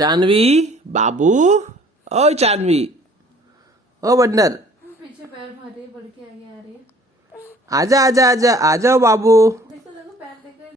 जानवी बाबू ओ जानवी ओ बंदर पीछे पैर मारे बढ़ के आगे आ रही है। आजा आजा आजा आ जाओ बाबू